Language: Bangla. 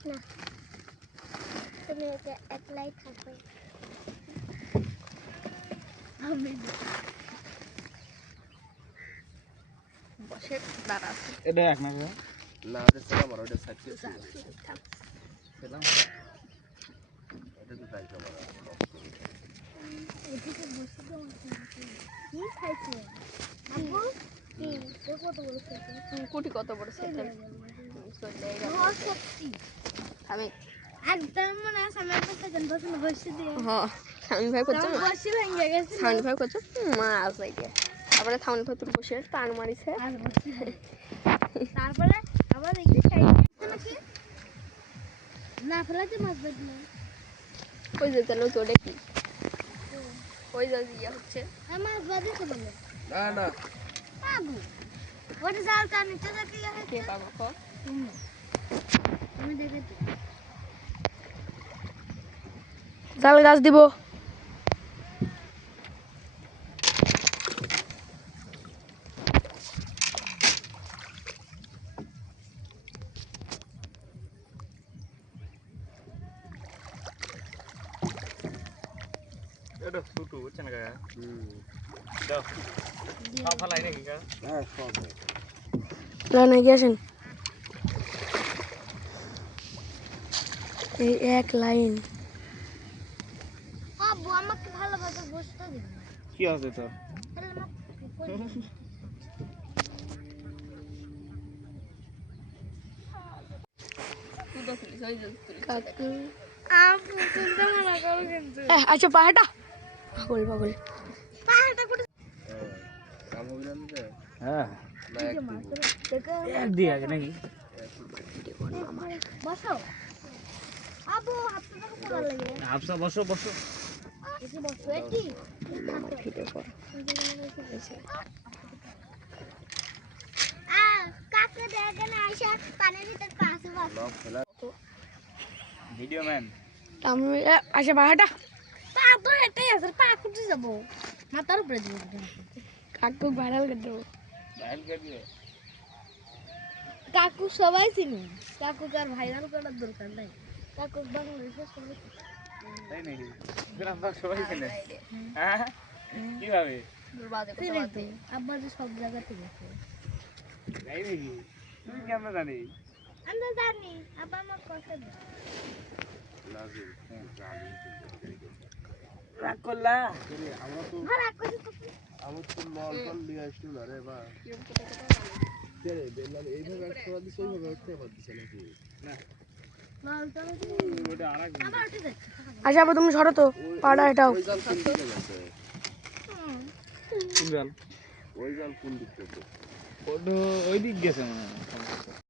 না তুমি একলাই থাকবে আমি বসে দাঁড়া এটা এক না না ওটা ছিল আমার ওটা সাইড ছিল ছিলাম এটা তো তাই আমার এদিকে বসে তো কি খাইছে আব্বু কি কত বড় খাইছে কুটি কত বড় সাইকেল সত্যি আমি একদম মনে আছে আমি একটা সেকেন্ড বসে বসে দিয়ে হ্যাঁ থামি ভাই করছো বসে ভেঙে গেছে থামি ভাই করছো মাছ নাকি তারপরে থামি ভাই তোর বসে টান মারিছে আর বসে তারপরে আবার দেখি খাইছে নাকি না ফেলাতে মাছ বেঁধে ওই যে তাহলে তো দেখি ওই যে ইয়ে হচ্ছে আমার বাদে তো বলে না না বাবু ওটা জালটা নিচে দেখি কে পাবো কো তুমি দেখেছো জাল গাছ দিব এটা ছোট বুঝছেন কাকা দাও সব ফলাই নাকি কাকা হ্যাঁ সব লাইনে গিয়েছেন এই এক লাইন আব্বু আমাকে ভালোভাবে বসতে দিন কি আছে তো আব্বু চিন্তা না করো কিন্তু আচ্ছা পাহাড়টা পাগল পাগল পাহাড়টা করে কাম হবে না যে হ্যাঁ না এক দিয়ে আছে নাকি বসো আব্বু হাতটা দেখো ভালো লাগে আপসা বসো বসো এসে বসো এটি কাকে দেখেন আয়শা পানির ভিতর পাশে বসো লক ফেলা ভিডিও ম্যান আচ্ছা পাহাড়টা পা তো এটাই আছে পা কুটে যাবো মাথার উপরে দিব কাকু ভাইরাল করে দেবো ভাইরাল করে দিও কাকু সবাই চিনি কাকুকে আর ভাইরাল করার দরকার নাই কাকু বাংলাদেশের সবাই তাই নাকি গ্রাম বাগ সবাই চেনে হ্যাঁ কিভাবে চিনি তো আব্বা যে সব জায়গা থেকে আছে তাই নাকি তুমি কেমন জানি আমরা জানি আব্বা আমার কথা দেয় লাগে রাগ করলা আমরা তো ভাড়া করে তো আমার তো লল টল দিয়ে আসলো না রে বা কে রে বেলাল এইভাবে একটা দিছ ওইভাবে একটা দিছ নাকি না মাল তো ওটা আরেক আবার উঠে যাচ্ছে আচ্ছা আবার তুমি সরো তো পাহাড়া এটাও ওই জাল কোন দিকে গেছে কোন গাল ওই জাল কোন দিক থেকে ওটা ওই দিক গেছে মনে হয়